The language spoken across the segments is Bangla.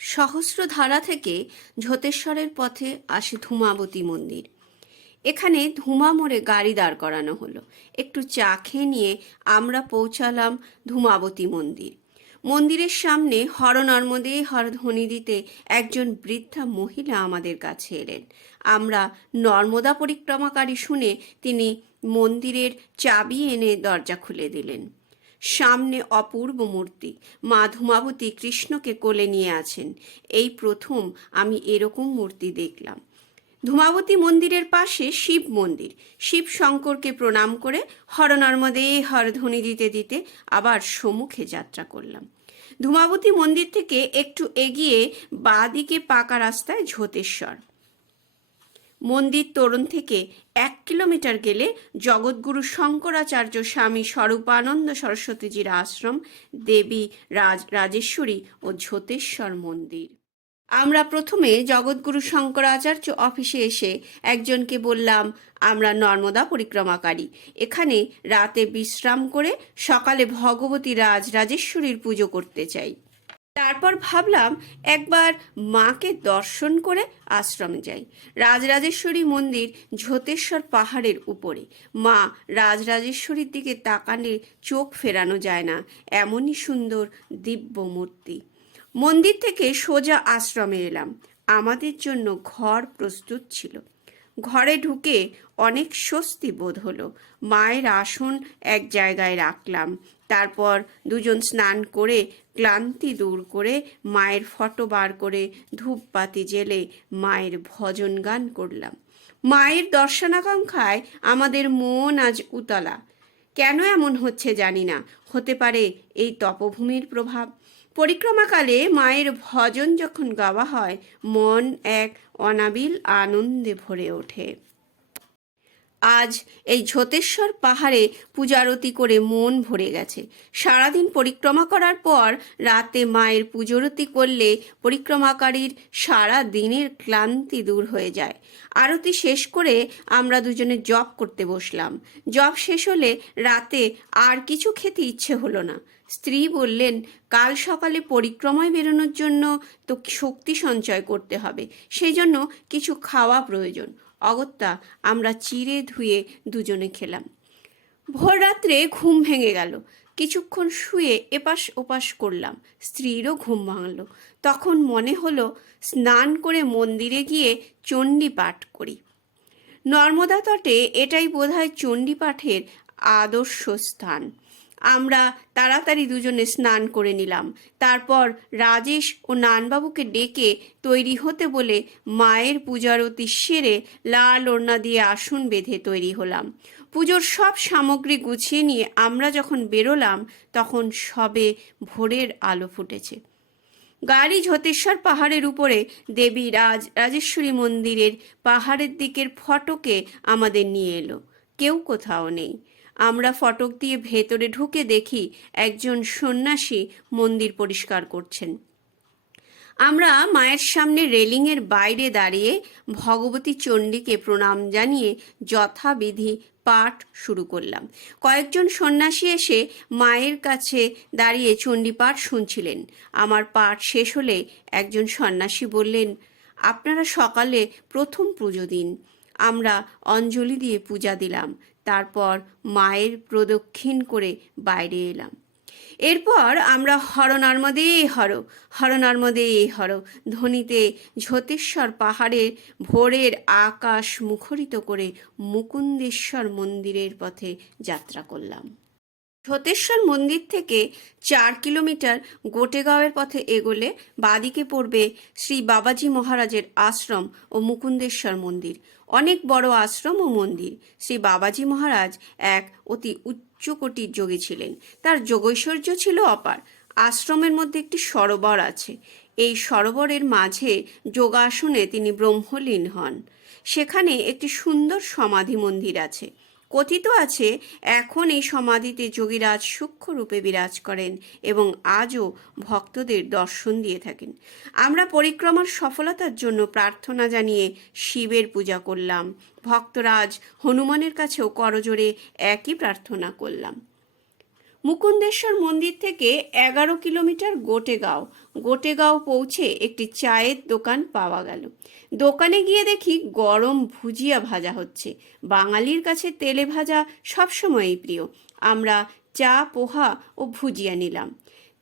সহস্রধারা থেকে ঝোতেশ্বরের পথে আসে ধূমাবতী মন্দির। এখানে ধূমা মোড়ে গাড়ি দাঁড় করানো হলো। একটু চা খেয়ে নিয়ে আমরা পৌঁছালাম ধূমাবতী মন্দির। মন্দিরের সামনে হর নর্মদে হর ধ্বনি দিতে একজন বৃদ্ধা মহিলা আমাদের কাছে এলেন। আমরা নর্মদা পরিক্রমাকারী শুনে তিনি মন্দিরের চাবি এনে দরজা খুলে দিলেন। সামনে অপূর্ব মূর্তি, মা ধূমাবতী কৃষ্ণকে কোলে নিয়ে আছেন। এই প্রথম আমি এরকম মূর্তি দেখলাম। ধূমাবতী মন্দিরের পাশে শিব মন্দির। শিব শঙ্করকে প্রণাম করে হর নর্মদে হর ধ্বনি দিতে দিতে আবার সম্মুখে যাত্রা করলাম। ধূমাবতী মন্দির থেকে একটু এগিয়ে বাঁদিকে পাকা রাস্তায় ঝোতেশ্বর মন্দির তোরণ থেকে 1 কিলোমিটার গেলে জগৎগুরু শঙ্করাচার্য স্বামী স্বরূপানন্দ সরস্বতীজির আশ্রম, দেবী রাজেশ্বরী ও ঝোতেশ্বর মন্দির। আমরা প্রথমে জগৎগুরু শঙ্করাচার্য অফিসে এসে একজনকে বললাম আমরা নর্মদা পরিক্রমাকারী, এখানে রাতে বিশ্রাম করে সকালে ভগবতী রাজেশ্বরীর পুজো করতে চাই। তারপর ভাবলাম একবার মাকে দর্শন করে আশ্রমে যাই। রাজরাজেশ্বরী মন্দির ঝোতেশ্বর পাহাড়ের উপরে। মা রাজরাজেশ্বরীর দিকে তাকালে চোখ ফেরানো যায় না, এমনই সুন্দর দিব্য মূর্তি। মন্দির থেকে সোজা আশ্রমে এলাম। আমাদের জন্য ঘর প্রস্তুত ছিল। ঘরে ঢুকে অনেক স্বস্তি বোধ হলো। মায়ের আসন এক জায়গায় রাখলাম। তারপর দুজন স্নান করে ক্লান্তি দূর করে মায়ের ফটো বার করে ধূপবাতি জেলে মায়ের ভজন গান করলাম। মায়ের দর্শনাকাঙ্ক্ষায় আমাদের মন আজ উতলা। কেন এমন হচ্ছে জানি না, হতে পারে এই তপভূমির প্রভাব। পরিক্রমাকালে মায়ের ভজন যখন গাওয়া হয়, মন এক অনাবিল আনন্দে ভরে ওঠে। আজ এই ঝোতেশ্বর পাহাড়ে পূজারতি করে মন ভরে গেছে। সারাদিন পরিক্রমা করার পর রাতে মায়ের পূজারতি করলে পরিক্রমাকারীর সারা দিনের ক্লান্তি দূর হয়ে যায়। আরতি শেষ করে আমরা দুজনে জপ করতে বসলাম। জপ শেষ হলে রাতে আর কিছু খেতে ইচ্ছে হলো না। স্ত্রী বললেন, কাল সকালে পরিক্রমায় বেরোনোর জন্য তো শক্তি সঞ্চয় করতে হবে, সেই জন্য কিছু খাওয়া প্রয়োজন। অগত্যা আমরা চিড়ে ধুয়ে দুজনে খেলাম। ভোর রাত্রে ঘুম ভেঙে গেল। কিছুক্ষণ শুয়ে এপাশ ওপাশ করলাম। স্ত্রীরও ঘুম ভাঙল। তখন মনে হলো স্নান করে মন্দিরে গিয়ে চণ্ডী পাঠ করি। নর্মদা তটে এটাই বোধহয় চণ্ডী পাঠের আদর্শ স্থান। আমরা তাড়াতাড়ি দুজনে স্নান করে নিলাম। তারপর রাজেশ ও নানবাবুকে ডেকে তৈরি হতে বলে মায়ের পূজারতি সেরে লাল ওড়না দিয়ে আসন বেঁধে তৈরি হলাম। পুজোর সব সামগ্রী গুছিয়ে নিয়ে আমরা যখন বেরোলাম তখন সবে ভোরের আলো ফুটেছে। গাড়ি ঝোতেশ্বর পাহাড়ের উপরে দেবী রাজেশ্বরী মন্দিরের পাহাড়ের দিকের ফটকে আমাদের নিয়ে এলো। কেউ কোথাও নেই। আমরা ফটক দিয়ে ভেতরে ঢুকে দেখি একজন সন্ন্যাসী মন্দির পরিষ্কার করছেন। আমরা মায়ের সামনে রেলিংয়ের বাইরে দাঁড়িয়ে ভগবতী চণ্ডীকে প্রণাম জানিয়ে যথাবিধি পাঠ শুরু করলাম। কয়েকজন সন্ন্যাসী এসে মায়ের কাছে দাঁড়িয়ে চণ্ডী পাঠ শুনছিলেন। আমার পাঠ শেষ হলে একজন সন্ন্যাসী বললেন, আপনারা সকালে প্রথম পুজো দিন। আমরা অঞ্জলি দিয়ে পূজা দিলাম। তারপর মায়ের প্রদক্ষিণ করে বাইরে এলাম। এরপর আমরা হর নর্মদে হর, হর নর্মদে হর ধ্বনিতে ঝোতেশ্বর পাহাড়ের ভোরের আকাশ মুখরিত করে মুকুন্দেশ্বর মন্দিরের পথে যাত্রা করলাম। ঝোতেশ্বর মন্দির থেকে 4 কিলোমিটার গোটেগাঁওয়ের পথে এগোলে বাদিকে পড়বে শ্রী বাবাজি মহারাজের আশ্রম ও মুকুন্দেশ্বর মন্দির। অনেক বড় আশ্রম ও মন্দির। শ্রী বাবাজি মহারাজ এক অতি উচ্চকোটির যোগী ছিলেন। তার যোগৈশ্বর্য ছিল অপার। আশ্রমের মধ্যে একটি সরোবর আছে। এই সরোবরের মাঝে যোগাসনে তিনি ব্রহ্মলীন হন। সেখানে একটি সুন্দর সমাধি মন্দির আছে। কথিত আছে এখন এই সমাধিতে যোগীরাজ সূক্ষ্মরূপে বিরাজ করেন এবং আজও ভক্তদের দর্শন দিয়ে থাকেন। আমরা পরিক্রমার সফলতার জন্য প্রার্থনা জানিয়ে শিবের পূজা করলাম। ভক্তরাজ হনুমানের কাছেও করজোড়ে একই প্রার্থনা করলাম। মুকুন্দেশ্বর মন্দির থেকে 11 কিলোমিটার গোটেগাঁও। গোটেগাঁও পৌঁছে একটি চায়ের দোকান পাওয়া গেল। দোকানে গিয়ে দেখি গরম ভুজিয়া ভাজা হচ্ছে। বাঙালির কাছে তেলে ভাজা সবসময়ই প্রিয়। আমরা চা, পোহা ও ভুজিয়া নিলাম।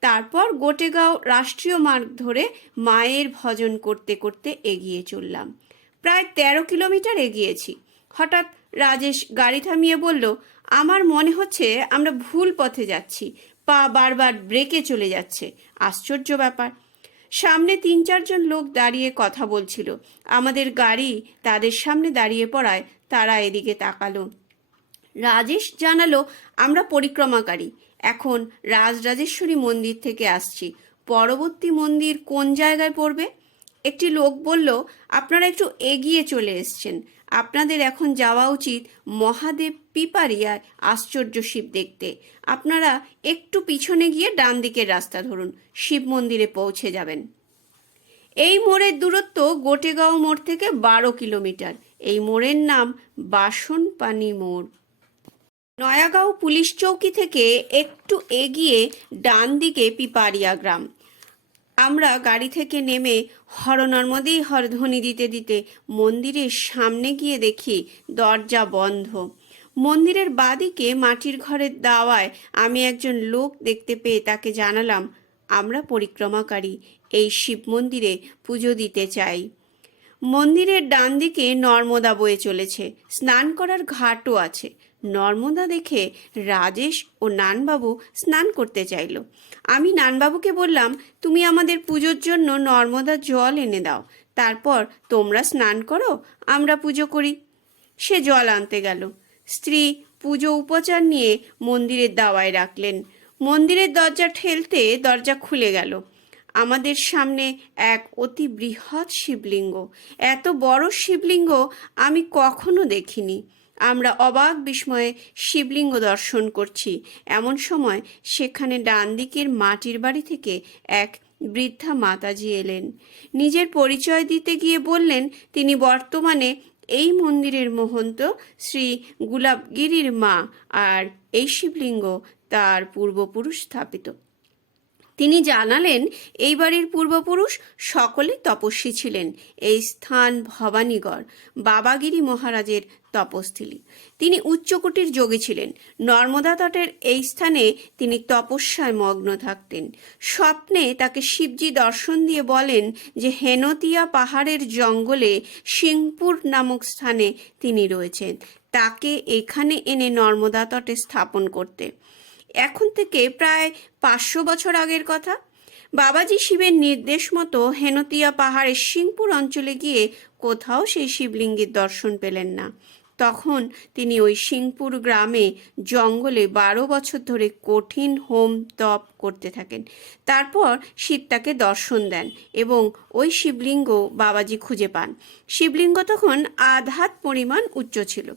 তারপর গোটেগাঁও রাষ্ট্রীয় মার্গ ধরে মায়ের ভজন করতে করতে এগিয়ে চললাম। প্রায় 13 কিলোমিটার এগিয়েছি। হঠাৎ রাজেশ গাড়ি থামিয়ে বলল, আমার মনে হচ্ছে আমরা ভুল পথে যাচ্ছি। পা বারবার ব্রেকে চলে যাচ্ছে। আশ্চর্য ব্যাপার। সামনে 3-4 জন লোক দাঁড়িয়ে কথা বলছিল। আমাদের গাড়ি তাদের সামনে দাঁড়িয়ে পড়ায় তারা এদিকে তাকালো। রাজেশ জানালো, আমরা পরিক্রমাকারী, এখন রাজরাজেশ্বরী মন্দির থেকে আসছি। পরবর্তী মন্দির কোন জায়গায় পড়বে? একটি লোক বলল, আপনারা একটু এগিয়ে চলে এসছেন। আপনাদের এখন যাওয়া উচিত মহাদেব পিপারিয়ায় আশ্চর্য শিব দেখতে। আপনারা একটু পিছনে গিয়ে ডান দিকের রাস্তা ধরুন, শিব মন্দিরে পৌঁছে যাবেন। এই মোড়ের দূরত্ব গোটেগাঁও মোড় থেকে 12 কিলোমিটার। এই মোড়ের নাম বাসনপানি মোড়। নয়াগাঁও পুলিশ চৌকি থেকে একটু এগিয়ে ডান দিকে পিপারিয়া গ্রাম। আমরা গাড়ি থেকে নেমে হরনর্মদেই হরধ্বনি দিতে দিতে মন্দিরের সামনে গিয়ে দেখি দরজা বন্ধ। মন্দিরের বাদিকে মাটির ঘরের দাওয়ায় আমি একজন লোক দেখতে পেয়ে তাকে জানালাম, আমরা পরিক্রমাকারী, এই শিব মন্দিরে পুজো দিতে চাই। মন্দিরের ডান দিকে নর্মদা বয়ে চলেছে, স্নান করার ঘাটও আছে। নর্মদা দেখে রাজেশ ও নানবাবু স্নান করতে চাইল। আমি নানবাবুকে বললাম, তুমি আমাদের পুজোর জন্য নর্মদার জল এনে দাও, তারপর তোমরা স্নান করো, আমরা পুজো করি। সে জল আনতে গেল। স্ত্রী পুজো উপচার নিয়ে মন্দিরের দাওয়ায় রাখলেন। মন্দিরের দরজা ঠেলতে দরজা খুলে গেল। আমাদের সামনে এক অতি বৃহৎ শিবলিঙ্গ। এত বড় শিবলিঙ্গ আমি কখনো দেখিনি। আমরা অবাক বিস্ময়ে শিবলিঙ্গ দর্শন করছি। এমন সময় সেখানে ডান দিকের মাটির বাড়ি থেকে এক বৃদ্ধা মাতাজি এলেন। নিজের পরিচয় দিতে গিয়ে বললেন, তিনি বর্তমানে এই মন্দিরের মহন্ত শ্রী গুলাবগিরির মা, আর এই শিবলিঙ্গ তার পূর্বপুরুষ স্থাপিত। তিনি জানালেন, এই বাড়ির পূর্বপুরুষ সকলে তপস্বী ছিলেন। এই স্থান ভবানীগড়, বাবাগিরি মহারাজের তপস্থলী। তিনি উচ্চকোটির যোগী ছিলেন। নর্মদা তটের এই স্থানে তিনি তপস্যায় মগ্ন থাকতেন। স্বপ্নে তাকে শিবজি দর্শন দিয়ে বলেন যে হেনতিয়া পাহাড়ের জঙ্গলে সিংপুর নামক স্থানে তিনি রয়েছেন, তাকে এখানে এনে নর্মদা তটে স্থাপন করতে। এখন থেকে প্রায় 500 বছর আগের কথা। বাবাজি শিবের নির্দেশ মতো হেনতিয়া পাহাড়ের সিংপুর অঞ্চলে গিয়ে কোথাও সেই শিবলিঙ্গের দর্শন পেলেন না। তখন তিনি ওই সিংপুর গ্রামে জঙ্গলে 12 বছর ধরে কঠিন হোম তপ করতে থাকেন। তারপর শিব তাকে দর্শন দেন এবং ওই শিবলিঙ্গ বাবাজি খুঁজে পান। শিবলিঙ্গ তখন আধাত পরিমাণ উচ্চ ছিল।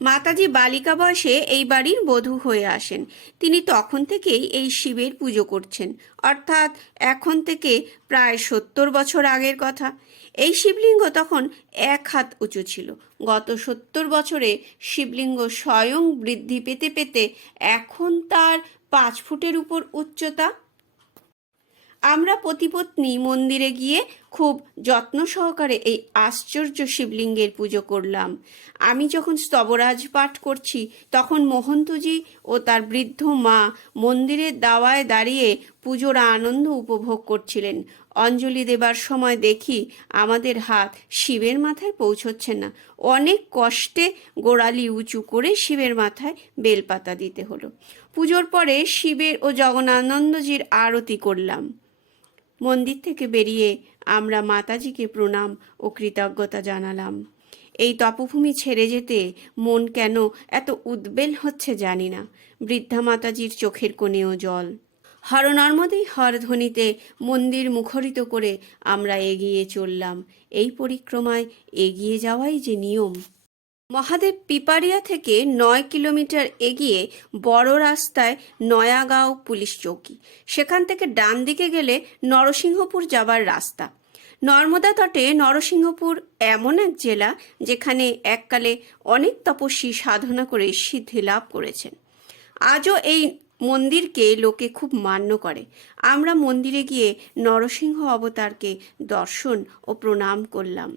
মাতাজি বালিকা বয়সে এই বাড়ির বধূ হয়ে আসেন। তিনি তখন থেকেই এই শিবের পুজো করছেন, অর্থাৎ এখন থেকে প্রায় 70 বছর আগের কথা। এই শিবলিঙ্গ তখন 1 হাত উঁচু ছিল। গত 70 বছরে শিবলিঙ্গ স্বয়ং বৃদ্ধি পেতে পেতে এখন তার 5 ফুটের উপর উচ্চতা। আমরা পতিপত্নী মন্দিরে গিয়ে খুব যত্ন সহকারে এই আশ্চর্য শিবলিঙ্গের পুজো করলাম। আমি যখন স্তবরাজ পাঠ করছি তখন মহন্তজি ও তার বৃদ্ধ মা মন্দিরের দাওয়ায় দাঁড়িয়ে পুজোর আনন্দ উপভোগ করছিলেন। অঞ্জলি দেবার সময় দেখি আমাদের হাত শিবের মাথায় পৌঁছচ্ছে না। অনেক কষ্টে গোড়ালি উঁচু করে শিবের মাথায় বেলপাতা দিতে হলো। পুজোর পরে শিবের ও জগন্নাথনন্দজির আরতি করলাম। মন্দির থেকে বেরিয়ে আমরা মাতাজিকে প্রণাম ও কৃতজ্ঞতা জানালাম। এই তপভূমি ছেড়ে যেতে মন কেন এত উদ্বেল হচ্ছে জানি না। বৃদ্ধা মাতাজির চোখের কোণেও জল। হরনর্মদেই হরধ্বনিতে মন্দির মুখরিত করে আমরা এগিয়ে চললাম। এই পরিক্রমায় এগিয়ে যাওয়াই যে নিয়ম। মহাদেব পিপারিয়া থেকে 9 কিলোমিটার এগিয়ে বড় রাস্তায় নয়াগাঁও পুলিশ চৌকি। সেখান থেকে ডান দিকে গেলে নরসিংহপুর যাবার রাস্তা। নর্মদা তটে নরসিংহপুর এমন এক জেলা যেখানে এককালে অনেক তপস্বী সাধনা করে সিদ্ধি লাভ করেছেন। আজও এই মন্দিরকে লোকে খুব মান্য করে। আমরা মন্দিরে গিয়ে নরসিংহ অবতারকে দর্শন ও প্রণাম করলাম।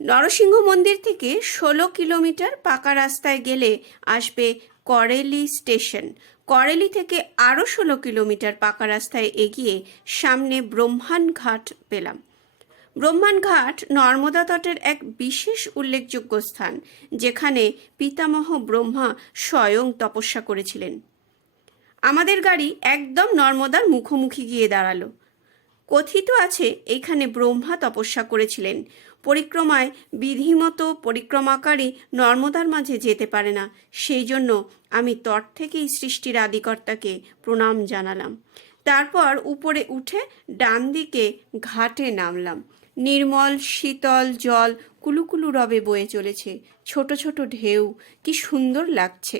নরসিংহ মন্দির থেকে 16 কিলোমিটার পাকা রাস্তায় গেলে আসবে করেলি স্টেশন। করেলি থেকে আরও 16 কিলোমিটার পাকা রাস্তায় এগিয়ে সামনে ব্রহ্মাণ ঘাট পেলাম। ব্রহ্মাণ ঘাট নর্মদা তটের এক বিশেষ উল্লেখযোগ্য স্থান, যেখানে পিতামহ ব্রহ্মা স্বয়ং তপস্যা করেছিলেন। আমাদের গাড়ি একদম নর্মদার মুখোমুখি গিয়ে দাঁড়ালো। কথিত আছে এইখানে ব্রহ্মা তপস্যা করেছিলেন। পরিক্রমায় বিধিমতো পরিক্রমাকারী নর্মদার মাঝে যেতে পারে না, সেই জন্য আমি তট থেকেই সৃষ্টির আদিকর্তাকে প্রণাম জানালাম। তারপর উপরে উঠে ডান দিকে ঘাটে নামলাম। নির্মল শীতল জল কুলুকুলু রবে বয়ে চলেছে, ছোট ছোট ঢেউ, কি সুন্দর লাগছে।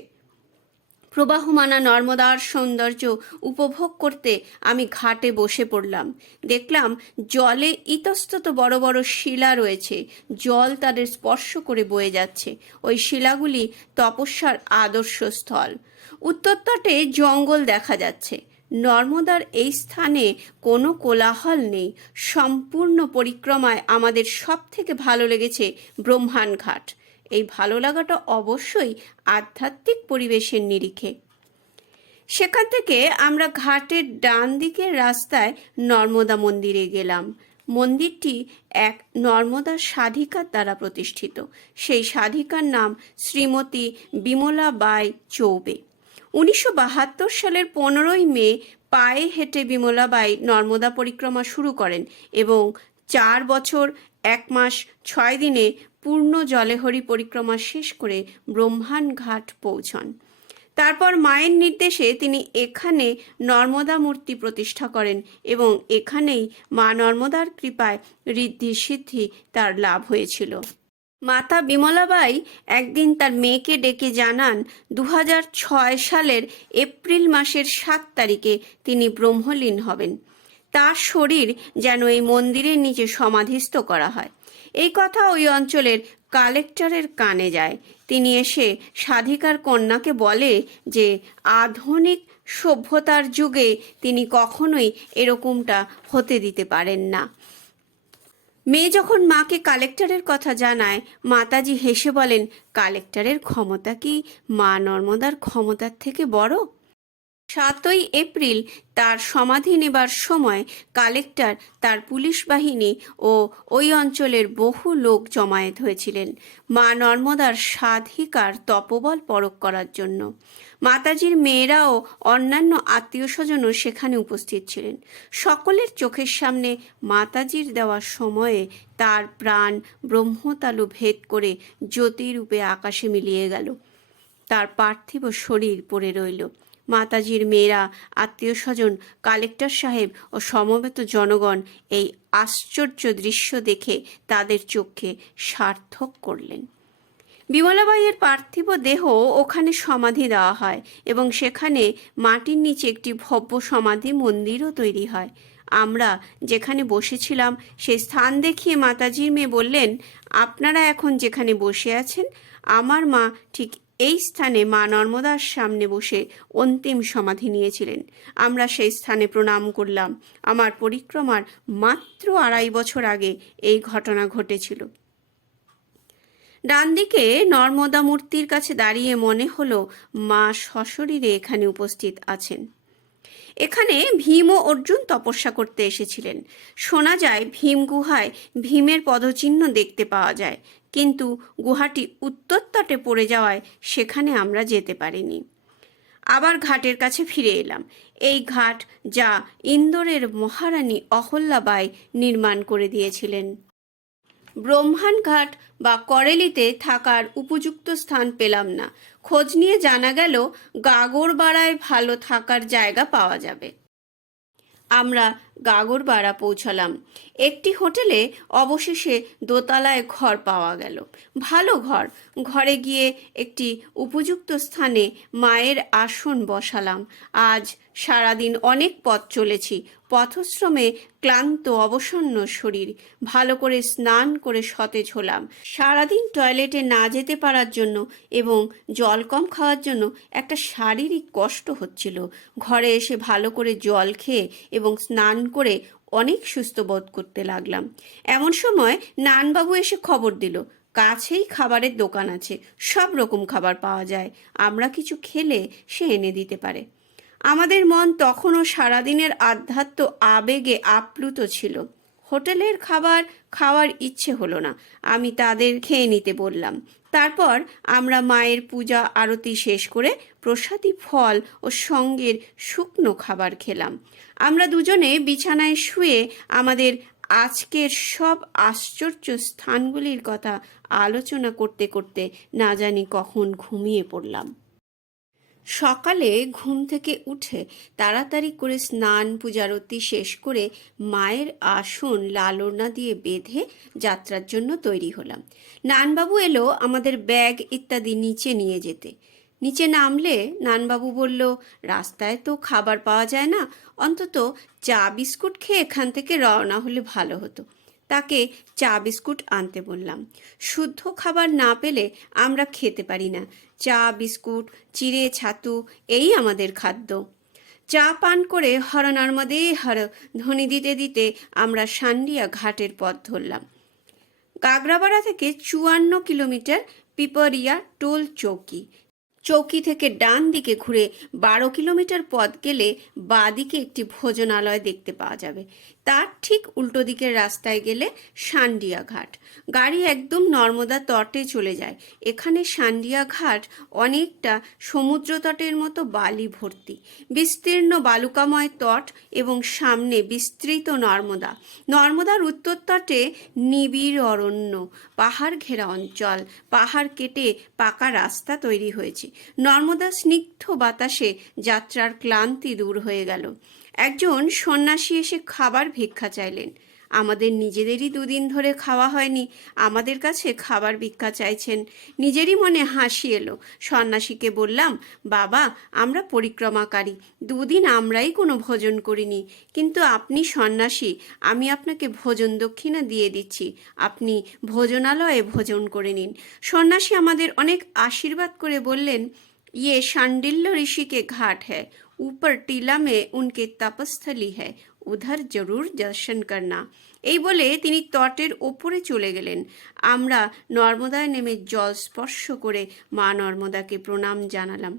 প্রবাহমানা নর্মদার সৌন্দর্য উপভোগ করতে আমি ঘাটে বসে পড়লাম। দেখলাম জলে ইতস্তত বড় বড় শিলা রয়েছে, জল তাদের স্পর্শ করে বয়ে যাচ্ছে। ওই শিলাগুলি তপস্যার আদর্শ স্থল। উত্তর তটে জঙ্গল দেখা যাচ্ছে। নর্মদার এই স্থানে কোনো কোলাহল নেই। সম্পূর্ণ পরিক্রমায় আমাদের সব থেকে ভালো লেগেছে ব্রহ্মাণ ঘাট। এই ভালো লাগাটা অবশ্যই আধ্যাত্মিক পরিবেশের নিরিখে। সেখান থেকে আমরা ঘাটের ডান দিকের রাস্তায় নর্মদা মন্দিরে গেলাম। মন্দিরটি এক নর্মদা সাধিকার দ্বারা প্রতিষ্ঠিত। সেই সাধিকার নাম শ্রীমতী বিমলা বাই চৌবে। 1972 সালের 15ই মে পায়ে হেঁটে বিমলাবাই নর্মদা পরিক্রমা শুরু করেন এবং 4 বছর 1 মাস 6 দিনে পূর্ণ জলেহরি পরিক্রমা শেষ করে ব্রহ্মাণ ঘাট পৌঁছন। তারপর মায়ের নির্দেশে তিনি এখানে নর্মদা মূর্তি প্রতিষ্ঠা করেন এবং এখানেই মা নর্মদার কৃপায় ঋদ্ধি সিদ্ধি তার লাভ হয়েছিল। মাতা বিমলাবাই একদিন তার মেয়েকে ডেকে জানান 2006 সালের এপ্রিল মাসের 7 তারিখে তিনি ব্রহ্মলীন হবেন। তার শরীর যেন এই মন্দিরের নিচে সমাধিস্থ করা হয়। এই কথা ওই অঞ্চলের কালেক্টরের কানে যায়। তিনি এসে সাধিকার কন্যাকে বলে যে আধুনিক সভ্যতার যুগে তিনি কখনোই এরকমটা হতে দিতে পারেন না। মেয়ে যখন মাকে কালেক্টরের কথা জানায়, মাতাজি হেসে বলেন, কালেক্টরের ক্ষমতা কি মা নর্মদার ক্ষমতার থেকে বড়? 7ই এপ্রিল তার সমাধি নেবার সময় কালেক্টর, তার পুলিশ বাহিনী ও ওই অঞ্চলের বহু লোক জমায়েত হয়েছিলেন মা নর্মদার সাধিকার তপবল পরখ করার জন্য। মাতাজির মেয়েরা ও অন্যান্য আত্মীয় স্বজনও সেখানে উপস্থিত ছিলেন। সকলের চোখের সামনে মাতাজির দেওয়া সময়ে তার প্রাণ ব্রহ্মতালু ভেদ করে জ্যোতিরূপে আকাশে মিলিয়ে গেল। তার পার্থিব শরীর পড়ে রইল। মাতাজির মেয়েরা, আত্মীয় স্বজন, কালেক্টর সাহেব ও সমবেত জনগণ এই আশ্চর্য দৃশ্য দেখে তাদের চোখে সার্থক করলেন। বিমলাবাইয়ের পার্থিব দেহ ওখানে সমাধি দেওয়া হয় এবং সেখানে মাটির নিচে একটি ভব্য সমাধি মন্দিরও তৈরি হয়। আমরা যেখানে বসেছিলাম সেই স্থান দেখিয়ে মাতাজির মেয়ে বললেন, আপনারা এখন যেখানে বসে আছেন, আমার মা ঠিক এই স্থানে মা নর্মদার সামনে বসে অন্তিম সমাধি নিয়েছিলেন। আমরা সেই স্থানে প্রণাম করলাম। আমার পরিক্রমার মাত্র 2.5 বছর আগে এই ঘটনা ঘটেছিল। ডান দিকে নর্মদা মূর্তির কাছে দাঁড়িয়ে মনে হলো মা সশরীরে এখানে উপস্থিত আছেন। এখানে ভীম ও অর্জুন তপস্যা করতে এসেছিলেন। শোনা যায় ভীম গুহায় ভীমের পদচিহ্ন দেখতে পাওয়া যায়, কিন্তু গুহাটি উত্তর তটে পড়ে যাওয়ায় সেখানে আমরা যেতে পারিনি। আবার ঘাটের কাছে ফিরে এলাম। এই ঘাট যা ইন্দোরের মহারানী অহল্যাবাই নির্মাণ করে দিয়েছিলেন। ব্রহ্মাণ ঘাট বা করেলিতে থাকার উপযুক্ত স্থান পেলাম না। খোঁজ নিয়ে জানা গেল গাগরবাড়ায় ভালো থাকার জায়গা পাওয়া যাবে। আমরা গাগরবাড়া পৌঁছালাম। একটি হোটেলে অবশেষে দোতলায় ঘর পাওয়া গেল। ভালো ঘর। ঘরে গিয়ে একটি উপযুক্ত স্থানে মায়ের আসন বসালাম। আজ সারাদিন অনেক পথ চলেছি। পথশ্রমে ক্লান্ত অবসন্ন শরীর। ভালো করে স্নান করে সতেজ হলাম। সারাদিন টয়লেটে না যেতে পারার জন্য এবং জল কম খাওয়ার জন্য একটা শারীরিক কষ্ট হচ্ছিল। ঘরে এসে ভালো করে জল খেয়ে এবং স্নান করে অনেক সুস্থ বোধ করতে লাগলাম। এমন সময় নানবাবু এসে খবর দিল, কাছেই খাবারের দোকান আছে, সব রকম খাবার পাওয়া যায়, আমরা কিছু খেলে সে এনে দিতে পারে। আমাদের মন তখনও সারাদিনের আধ্যাত্ম আবেগে আপ্লুত ছিল। হোটেলের খাবার খাওয়ার ইচ্ছে হলো না। আমি তাদের খেয়ে নিতে বললাম। তারপর আমরা মায়ের পূজা আরতি শেষ করে প্রসাদী ফল ও সঙ্গের শুকনো খাবার খেলাম। আমরা দুজনে বিছানায় শুয়ে আমাদের আজকের সব আশ্চর্য স্থানগুলির কথা আলোচনা করতে করতে না জানি কখন ঘুমিয়ে পড়লাম। সকালে ঘুম থেকে উঠে তাড়াতাড়ি করে স্নান পূজারতি শেষ করে মায়ের আসন লালনা দিয়ে বেঁধে যাত্রার জন্য তৈরি হলাম। নানবাবু এলো আমাদের ব্যাগ ইত্যাদি নিচে নিয়ে যেতে। নিচে নামলে নানবাবু বলল, রাস্তায় তো খাবার পাওয়া যায় না, অন্তত চা বিস্কুট খেয়ে এখান থেকে রওনা হলে ভালো হতো। তাকে চা বিস্কুট আনতে বললাম। শুদ্ধ খাবার না পেলে আমরা খেতে পারি না। চা বিস্কুট, চিড়ে ছাতু এই আমাদের খাদ্য। চা পান করে হর নর্মদে হর ধ্বনি দিতে দিতে আমরা সান্ডিয়া ঘাটের পথ ধরলাম। গাগরাবাড়া থেকে 54 কিলোমিটার পিপরিয়া টোল চৌকি। চৌকি থেকে ডান দিকে ঘুরে 12 কিলোমিটার পথ গেলে বাঁ দিকে একটি ভোজনালয় দেখতে পাওয়া যাবে। তার ঠিক উল্টো দিকের রাস্তায় গেলে সান্ডিয়া ঘাট। গাড়ি একদম নর্মদা তটে চলে যায়। এখানে সান্ডিয়া ঘাট অনেকটা সমুদ্র তটের মতো বালি ভর্তি। বিস্তীর্ণ বালুকাময় তট এবং সামনে বিস্তৃত নর্মদা। নর্মদার উত্তর তটে নিবিড় অরণ্য, পাহাড় ঘেরা অঞ্চল। পাহাড় কেটে পাকা রাস্তা তৈরি হয়েছে। নর্মদা স্নিগ্ধ বাতাসে যাত্রার ক্লান্তি দূর হয়ে গেল। একজন সন্ন্যাসী এসে খাবার ভিক্ষা চাইলেন। আমাদের নিজেদেরই দুদিন ধরে খাওয়া হয়নি, আমাদের কাছে খাবার ভিক্ষা চাইছেন। নিজেরই মনে হাসি এলো। সন্ন্যাসীকে বললাম, বাবা, আমরা পরিক্রমাকারী, দুদিন আমরাই কোনো ভোজন করিনি, কিন্তু আপনি সন্ন্যাসী, আমি আপনাকে ভোজন দক্ষিণা দিয়ে দিচ্ছি, আপনি ভোজনালয়ে ভোজন করে নিন। সন্ন্যাসী আমাদের অনেক আশীর্বাদ করে বললেন, ये शांडिल्य ऋषि के घाट है, ऊपर टीला में उनके तपस्थली है, उधर जरूर दर्शन करना। এই বলে তিনি তটের ওপরে চলে গেলেন। আমরা নর্মদায় নেমে জল স্পর্শ করে মা নর্মদাকে প্রণাম জানালাম।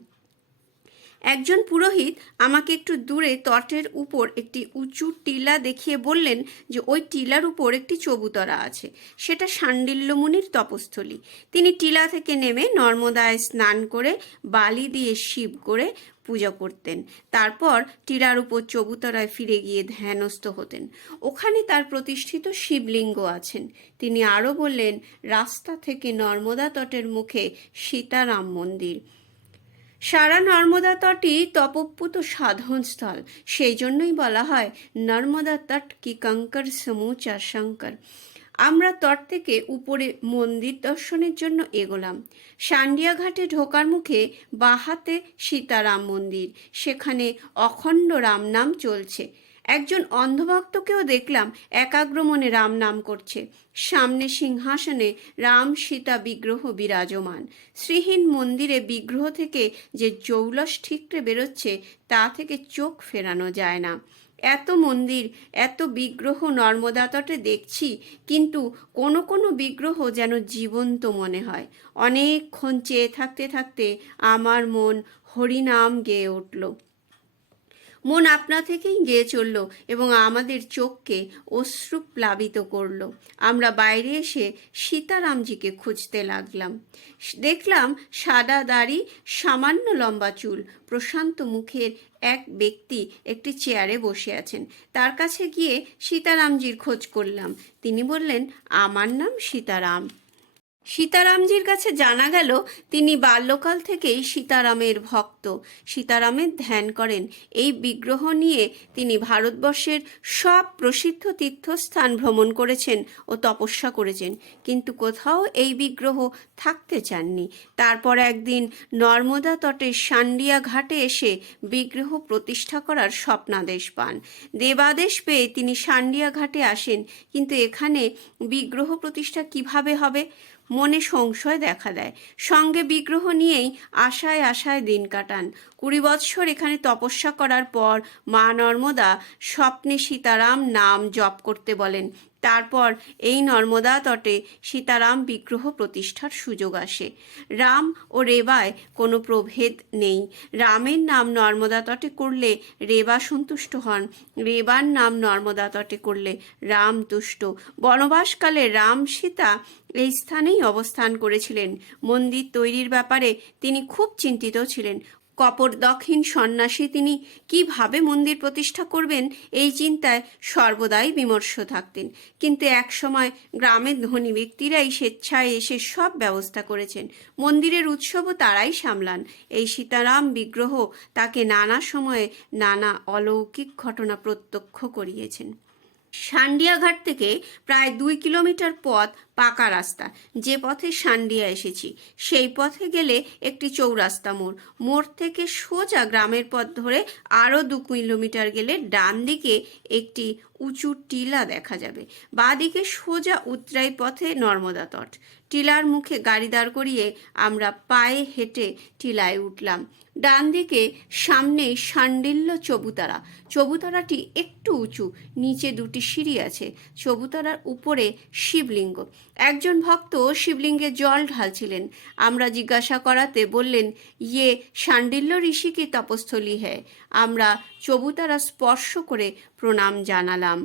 একজন পুরোহিত আমাকে একটু দূরে তটের উপর একটি উঁচু টিলা দেখিয়ে বললেন যে ওই টিলার উপর একটি চবুতরা আছে, সেটা শাণ্ডিল্য মুনির তপস্থলী। তিনি টিলা থেকে নেমে নর্মদায় স্নান করে বালি দিয়ে শিব করে পূজা করতেন। তারপর টিলার উপর চবুতরায় ফিরে গিয়ে ধ্যানস্থ হতেন। ওখানে তার প্রতিষ্ঠিত শিবলিঙ্গ আছেন। তিনি আরও বললেন, রাস্তা থেকে নর্মদা তটের মুখে সীতারাম মন্দির। সারা নর্মদা তটই তপোপ্লুত সাধনস্থল। সেই জন্যই বলা হয় নর্মদা তট কি কঙ্কর সমুচা শঙ্কর। আমরা তট থেকে উপরে মন্দির দর্শনের জন্য এগোলাম। সান্ডিয়া ঘাটে ঢোকার মুখে বাহাতে সীতারাম মন্দির, সেখানে অখণ্ড রাম নাম চলছে। একজন অন্ধভক্তকেও দেখলাম একাগ্র মনে রাম নাম করছে। সামনে সিংহাসনে রাম সীতা বিগ্রহ বিরাজমান। শ্রীহীন মন্দিরে বিগ্রহ থেকে যে জৌলস ঠিকরে বেরোচ্ছে তা থেকে চোখ ফেরানো যায় না। এত মন্দির, এত বিগ্রহ নর্মদা তটে দেখছি, কিন্তু কোনো কোনো বিগ্রহ যেন জীবন্ত মনে হয়। অনেকক্ষণ চেয়ে থাকতে থাকতে আমার মন হরিনাম গেয়ে উঠল। মন আপনা থেকেই গেয়ে চলল এবং আমাদের চোখকে অশ্রুপ্লাবিত করল। আমরা বাইরে এসে সীতারামজিকে খুঁজতে লাগলাম। দেখলাম সাদা দাড়ি, সামান্য লম্বা চুল, প্রশান্ত মুখের এক ব্যক্তি একটি চেয়ারে বসে আছেন। তার কাছে গিয়ে সীতারামজির খোঁজ করলাম। তিনি বললেন, আমার নাম সীতারাম। সীতারামজির কাছে জানা গেল তিনি বাল্যকাল থেকেই সীতারামের ভক্ত, সীতারামের ধ্যান করেন। এই বিগ্রহ নিয়ে তিনি ভারতবর্ষের সব প্রসিদ্ধ তীর্থস্থান ভ্রমণ করেছেন ও তপস্যা করেছেন, কিন্তু কোথাও এই বিগ্রহ থাকতে চাননি। তারপর একদিন নর্মদা তটের সান্ডিয়া ঘাটে এসে বিগ্রহ প্রতিষ্ঠা করার স্বপ্নাদেশ পান। দেবাদেশ পেয়ে তিনি সান্ডিয়া ঘাটে আসেন, কিন্তু এখানে বিগ্রহ প্রতিষ্ঠা কিভাবে হবে মনে সংশয় দেখা দেয়। সঙ্গে বিগ্রহ নিয়েই আশায় আশায় দিন কাটান। 20 বৎসর এখানে তপস্যা করার পর মা নর্মদা স্বপ্নে সীতারাম নাম জপ করতে বলেন। তারপর এই নর্মদা তটে সীতারাম বিগ্রহ প্রতিষ্ঠার সুযোগ আসে। রাম ও রেবায় কোনো প্রভেদ নেই। রামের নাম নর্মদা তটে করলে রেবা সন্তুষ্ট হন, রেবার নাম নর্মদা তটে করলে রাম তুষ্ট। বনবাসকালে রাম সীতা এই স্থানেই অবস্থান করেছিলেন। মন্দির তৈরির ব্যাপারে তিনি খুব চিন্তিত ছিলেন। কপটদক্ষিণ সন্ন্যাসী তিনি, কিভাবে মন্দির প্রতিষ্ঠা করবেন এই চিন্তায় সর্বদাই বিমর্ষ থাকতেন। কিন্তু একসময় গ্রামের ধনী ব্যক্তিরাই স্বেচ্ছায় এসে সব ব্যবস্থা করেছেন। মন্দিরের উৎসবও তারাই সামলান। এই সীতারাম বিগ্রহ তাকে নানা সময়ে নানা অলৌকিক ঘটনা প্রত্যক্ষ করিয়েছেন। সান্ডিয়া ঘাট থেকে প্রায় 2 কিলোমিটার পথ পাকা রাস্তা। যে পথে সান্ডিয়া এসেছি সেই পথে গেলে একটি চৌরাস্তা মোড়। মোড় থেকে সোজা গ্রামের পথ ধরে আরও 2 কিলোমিটার গেলে ডান দিকে একটি উঁচু টিলা দেখা যাবে। বাঁদিকে সোজা উতরাই পথে নর্মদা তট। টিলার মুখে গাড়ি দাঁড় করিয়ে আমরা পায়ে হেঁটে টিলায় উঠলাম। ডান দিকে সামনেই শাণ্ডিল্য চবুতারা। চবুতারাটি একটু উঁচু, নিচে 2টি সিঁড়ি আছে। চবুতারার উপরে শিবলিঙ্গ। একজন ভক্ত শিবলিঙ্গে জল ঢালছিলেন। আমরা জিজ্ঞাসা করাতে বললেন, ইয়ে শাণ্ডিল্য ঋষি কি তপস্থলী হ্যায়। আমরা চবুতারা স্পর্শ করে প্রণাম জানালাম।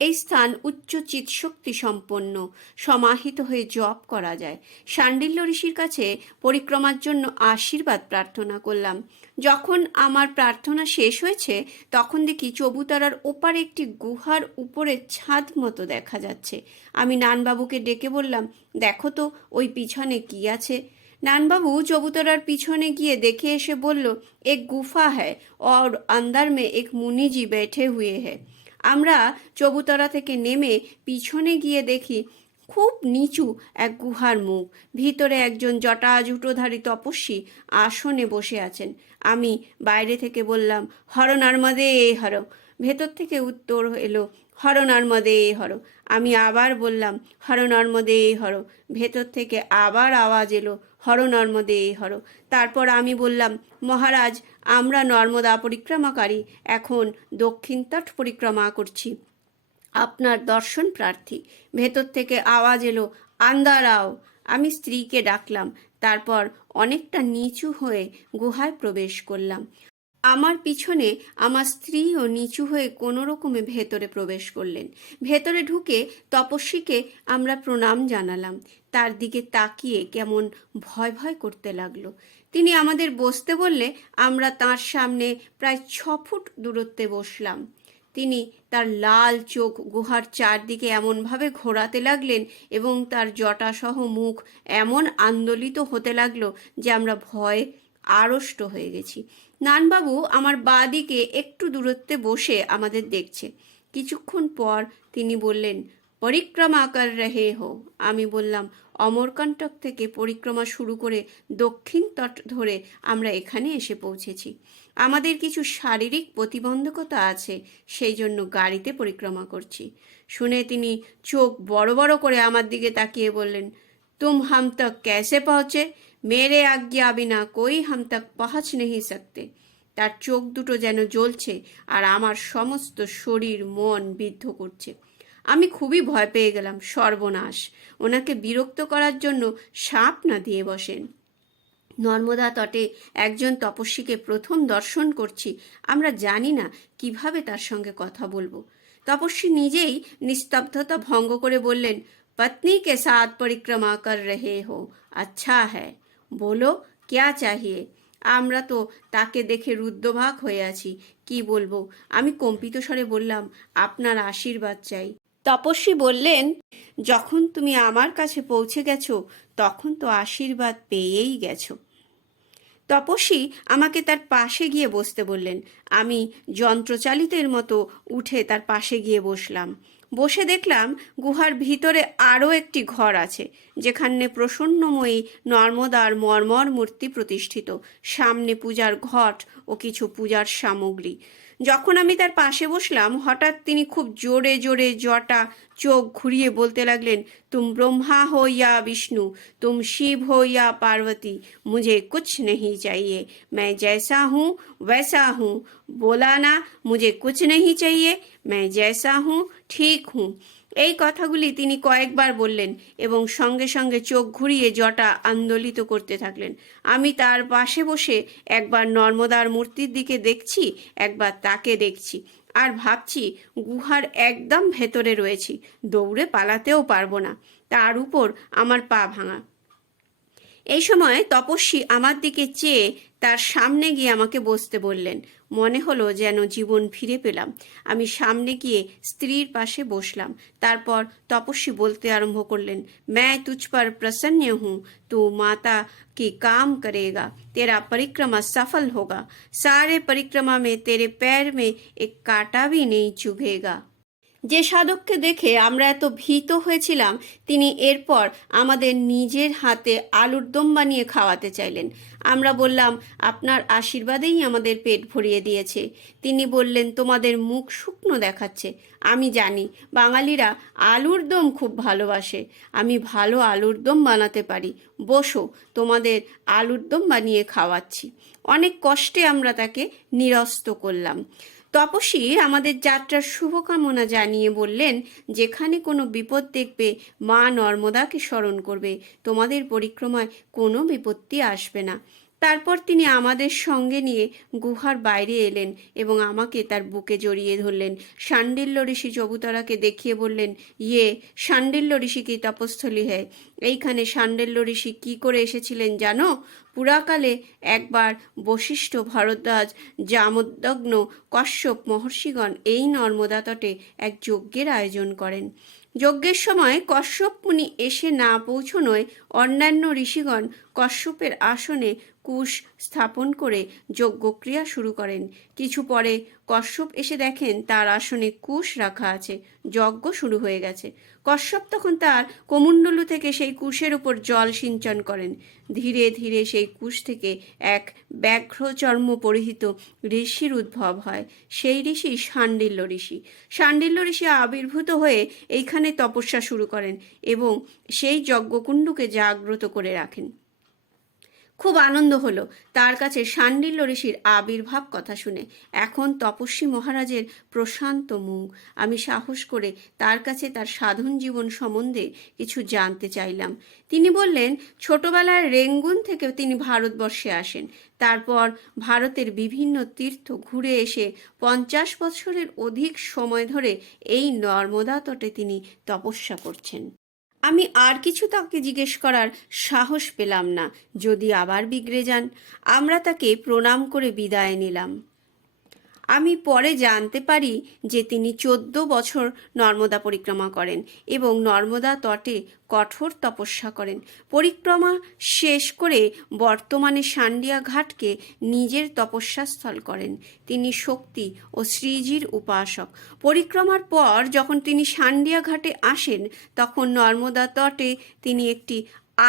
এই স্থান উচ্চ চিৎশক্তি সম্পন্ন, সমাহিত হয়ে জপ করা যায়। শাণ্ডিল্য ঋষির কাছে পরিক্রমার জন্য আশীর্বাদ প্রার্থনা করলাম। যখন আমার প্রার্থনা শেষ হয়েছে তখন দেখি চবুতারার ওপারে একটি গুহার উপরে ছাদ মতো দেখা যাচ্ছে। আমি নানবাবুকে ডেকে বললাম, দেখো তো ওই পিছনে কি আছে। নানবাবু চবুতরার পিছনে গিয়ে দেখে এসে বলল, এক গুফা হ্যায় और अंदर में एक मुनि जी बैठे हुए हैं। আমরা চবুতরা থেকে নেমে পিছনে গিয়ে দেখি খুব নিচু এক গুহার মুখ। ভিতরে একজন জটাজুটোধারী তপস্বী আসনে বসে আছেন। আমি বাইরে থেকে বললাম, হর নর্মদে হর। ভেতর থেকে উত্তর এলো, হর নর্মদে হর। আমি আবার বললাম, হর নর্মদে হর। ভেতর থেকে আবার আওয়াজ এলো, হর নর্মদে হর। তারপর আমি বললাম, মহারাজ, আমরা নর্মদা পরিক্রমাকারী, এখন দক্ষিণ তট পরিক্রমা করছি, আপনার দর্শন প্রার্থী। ভেতর থেকে আওয়াজ এলো, আন্দার আও। আমি স্ত্রীকে ডাকলাম। তারপর অনেকটা নিচু হয়ে গুহায় প্রবেশ করলাম। আমার পিছনে আমার স্ত্রীও নিচু হয়ে কোনো রকমে ভেতরে প্রবেশ করলেন। ভেতরে ঢুকে তপস্বীকে আমরা প্রণাম জানালাম। তার দিকে তাকিয়ে কেমন ভয় ভয় করতে লাগলো। তিনি আমাদের বসতে বললে আমরা তার সামনে প্রায় 6 ফুট দূরত্বে বসলাম। তিনি তার লাল চোখ গুহার চারদিকে এমনভাবে ঘোরাতে লাগলেন এবং তার জটাসহ মুখ এমন আন্দোলিত হতে লাগলো যে আমরা ভয়ে আড়ষ্ট হয়ে গেছি। নানবাবু আমার বাঁদিকে একটু দূরত্বে বসে আমাদের দেখছে। কিছুক্ষণ পর তিনি বললেন, পরিক্রমা কর রহে হো। আমি বললাম, অমরকণ্টক থেকে পরিক্রমা শুরু করে দক্ষিণ তট ধরে আমরা এখানে এসে পৌঁছেছি। আমাদের কিছু শারীরিক প্রতিবন্ধকতা আছে, সেই জন্য গাড়িতে পরিক্রমা করছি। শুনে তিনি চোখ বড় বড় করে আমার দিকে তাকিয়ে বললেন, তুম হাম তক कैसे পৌঁছে? মেরে আজ্ঞা বিনা কোই হাম তক পৌঁছ नहीं सकते। তার চোখ দুটো যেন জ্বলছে আর আমার সমস্ত শরীর মন বিদ্ধ করছে। আমি খুবই ভয় পেয়ে গেলাম। সর্বনাশ, ওনাকে বিরক্ত করার জন্য সাপ না দিয়ে বসেন। নর্মদা তটে একজন তপস্বীকে প্রথম দর্শন করছি। আমরা জানি না কিভাবে তার সঙ্গে কথা বলবো। তপস্বী নিজেই নিস্তব্ধতা ভঙ্গ করে বললেন, পত্নী কে সাথ পরিক্রমা কর রহে হো, আচ্ছা হ্যায়, বলো ক্যা চাহিয়ে। আমরা তো তাকে দেখে রুদ্ধবাক হয়ে আছি, কি বলবো। আমি কম্পিত স্বরে বললাম, আপনার আশীর্বাদ চাই। তপস্বী বললেন, যখন তুমি আমার কাছে পৌঁছে গেছো তখন তো আশীর্বাদ পেয়েই গেছো। তপস্বী আমাকে তার পাশে গিয়ে বসতে বললেন। আমি যন্ত্রচালিতের মতো উঠে তার পাশে গিয়ে বসলাম। বসে দেখলাম গুহার ভিতরে আরও একটি ঘর আছে, যেখানে প্রসন্নময়ী নর্মদার মর্মর মূর্তি প্রতিষ্ঠিত, সামনে পূজার ঘট ও কিছু পূজার সামগ্রী। যখন আমি তার পাশে বসলাম, হঠাৎ তিনি খুব জোরে জোরে জটা চোখ ঘুরিয়ে বলতে লাগলেন, तुम ब्रह्मा हो या विष्णु, तुम शिव हो या पार्वती, मुझे कुछ नहीं चाहिए, मैं जैसा हूँ वैसा हूँ। बोला ना, मुझे कुछ नहीं चाहिए, मैं जैसा हूँ ठीक हूँ। এই কথাগুলি তিনি কয়েকবার বললেন এবং সঙ্গে সঙ্গে চোখ ঘুরিয়ে জটা আন্দোলিত করতে থাকলেন। আমি তার পাশে বসে একবার নর্মদার মূর্তির দিকে দেখছি, একবার তাকে দেখছি, আর ভাবছি গুহার একদম ভেতরে রয়েছি, দৌড়ে পালাতেও পারবো না, তার উপর আমার পা ভাঙা। এই সময় তপস্বী আমার দিকে চেয়ে তার সামনে গিয়ে আমাকে বসতে বললেন। মনে হলো যেন জীবন ফিরে পেলাম। আমি সামনে গিয়ে স্ত্রীর পাশে বসলাম। তারপর তপস্বী বলতে আরম্ভ করলেন, मैं तुझ पर प्रसन्न हूँ, तू माता की काम करेगा, तेरा परिक्रमा सफल होगा, सारे परिक्रमा में तेरे पैर में एक कांटा भी नहीं चुभेगा। যে সাধককে দেখে আমরা এত ভীত হয়েছিলাম, তিনি এরপর আমাদের নিজের হাতে আলুর দম বানিয়ে খাওয়াতে চাইলেন। আমরা বললাম, আপনার আশীর্বাদেই আমাদের পেট ভরিয়ে দিয়েছে। তিনি বললেন, তোমাদের মুখ শুকনো দেখাচ্ছে। আমি জানি বাঙালিরা আলুর দম খুব ভালোবাসে, আমি ভালো আলুর দম বানাতে পারি, বসো, তোমাদের আলুর দম বানিয়ে খাওয়াচ্ছি। অনেক কষ্টে আমরা তাকে নিরস্ত করলাম। তপস্বী আমাদের যাত্রার শুভকামনা জানিয়ে বললেন, যেখানে কোনো বিপদ দেখবে মা নর্মদাকে স্মরণ করবে, তোমাদের পরিক্রমায় কোনো বিপত্তি আসবে না। তারপর তিনি আমাদের সঙ্গে নিয়ে গুহার বাইরে এলেন এবং আমাকে তার বুকে জড়িয়ে ধরলেন। শাণ্ডিল্য ঋষি চবুতরাকে দেখিয়ে বললেন, ইয়ে শাণ্ডিল্য ঋষি কি তপস্থলী হ্যায়। এইখানে শাণ্ডিল্য ঋষি কি করে এসেছিলেন জানো? পুরাকালে একবার বশিষ্ঠ, ভরদ্বাজ, জামদগ্ন, কশ্যপ মহর্ষিগণ এই নর্মদা তটে এক যজ্ঞের আয়োজন করেন। যজ্ঞের সময় কশ্যপ মুনি এসে না পৌঁছনোয় অন্যান্য ঋষিগণ কশ্যপের আসনে কুশ স্থাপন করে যজ্ঞক্রিয়া শুরু করেন। কিছু পরে কশ্যপ এসে দেখেন তার আসনে কুশ রাখা আছে, যজ্ঞ শুরু হয়ে গেছে। কশ্যপ তখন তার কোমণ্ডলু থেকে সেই কুশের উপর জল সিঞ্চন করেন। ধীরে ধীরে সেই কুশ থেকে এক ব্যাঘ্র চর্ম পরিহিত ঋষির উদ্ভব হয়। সেই ঋষি শাণ্ডিল্য ঋষি। শাণ্ডিল্য ঋষি আবির্ভূত হয়ে এইখানে তপস্যা শুরু করেন এবং সেই যজ্ঞকুণ্ডকে জাগ্রত করে রাখেন। খুব আনন্দ হলো তার কাছে শাণ্ডিল্য ঋষির আবির্ভাব কথা শুনে। এখন তপস্বী মহারাজের প্রশান্ত মুখ। আমি সাহস করে তার কাছে তার সাধন জীবন সম্বন্ধে কিছু জানতে চাইলাম। তিনি বললেন, ছোটবেলায় রেঙ্গুন থেকে তিনি ভারতবর্ষে আসেন। তারপর ভারতের বিভিন্ন তীর্থ ঘুরে এসে 50 বছরের অধিক সময় ধরে এই নর্মদা তটে তিনি তপস্যা করছেন। আমি আর কিছু তাকে জিজ্ঞেস করার সাহস পেলাম না, যদি আবার বিগড়ে যান। আমরা তাকে প্রণাম করে বিদায় নিলাম। আমি পরে জানতে পারি যে তিনি 14 বছর নর্মদা পরিক্রমা করেন এবং নর্মদা তটে কঠোর তপস্যা করেন। পরিক্রমা শেষ করে বর্তমানে সান্ডিয়া ঘাটকে নিজের তপস্যাস্থল করেন। তিনি শক্তি ও শ্রীজির উপাসক। পরিক্রমার পর যখন তিনি সান্ডিয়া ঘাটে আসেন, তখন নর্মদা তটে তিনি একটি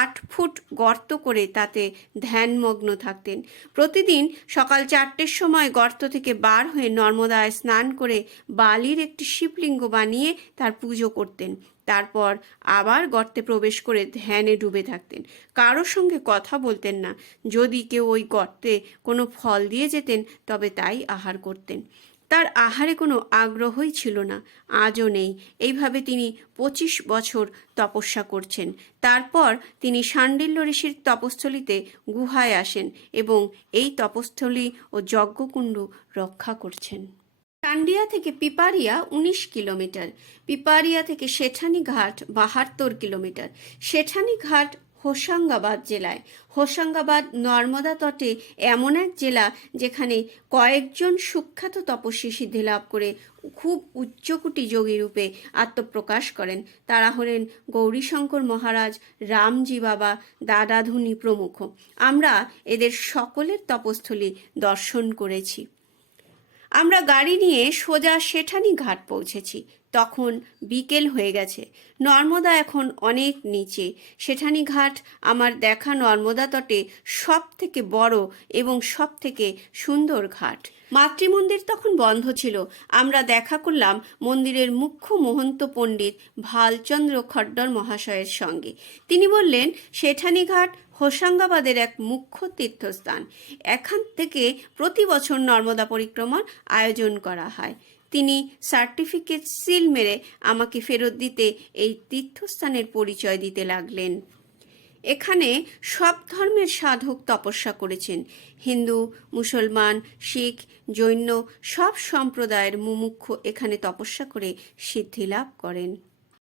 8 ফুট গর্ত করে তাতে ধ্যানমগ্ন থাকতেন। প্রতিদিন সকাল 4টের সময় গর্ত থেকে বার হয়ে নর্মদায় স্নান করে বালির একটি শিবলিঙ্গ বানিয়ে তার পুজো করতেন। তারপর আবার গর্তে প্রবেশ করে ধ্যানে ডুবে থাকতেন। কারোর সঙ্গে কথা বলতেন না। যদি কেউ ওই গর্তে কোনো ফল দিয়ে যেতেন তবে তাই আহার করতেন। তার আহারে কোনো আগ্রহই ছিল না, আজও নেই। এইভাবে তিনি 25 বছর তপস্যা করছেন। তারপর তিনি শাণ্ডিল্য ঋষির তপস্থলিতে গুহায় আসেন এবং এই তপস্থলী ও যজ্ঞকুণ্ড রক্ষা করছেন। টান্ডিয়া থেকে পিপারিয়া 19 কিলোমিটার, পিপারিয়া থেকে শেঠানি ঘাট 72 কিলোমিটার, শেঠানি ঘাট হোশাঙ্গাবাদ জেলায়। হোশাঙ্গাবাদ নর্মদা তটে এমন এক জেলা যেখানে কয়েকজন সুখ্যাত তপস্বী সিদ্ধিলাভ করে খুব উচ্চকোটি যোগী রূপে আত্মপ্রকাশ করেন। তারা হলেন গৌরীশঙ্কর মহারাজ, রামজি বাবা, দাদাধুনী প্রমুখ। আমরা এদের সকলের তপস্থলী দর্শন করেছি। আমরা গাড়ি নিয়ে সোজা সেঠানি ঘাট পৌঁছেছি। তখন বিকেল হয়ে গেছে। নর্মদা এখন অনেক নিচে। সেঠানি ঘাট আমার দেখা নর্মদা তটে সব থেকে বড় এবং সব থেকে সুন্দর ঘাট। মাতৃমন্দির তখন বন্ধ ছিল। আমরা দেখা করলাম মন্দিরের মুখ্য মহন্ত পণ্ডিত ভালচন্দ্র খড্ডর মহাশয়ের সঙ্গে। তিনি বললেন, সেঠানি ঘাট হোশাঙ্গাবাদের এক মুখ্য তীর্থস্থান। এখান থেকে প্রতি বছর নর্মদা পরিক্রমার আয়োজন করা হয়। তিনি সার্টিফিকেট সিল মেরে আমাকে ফেরত দিতে এই তীর্থস্থানের পরিচয় দিতে লাগলেন। এখানে সব ধর্মের সাধক তপস্যা করেছেন। হিন্দু, মুসলমান, শিখ, জৈন সব সম্প্রদায়ের মুমুক্ষু এখানে তপস্যা করে সিদ্ধি লাভ করেন।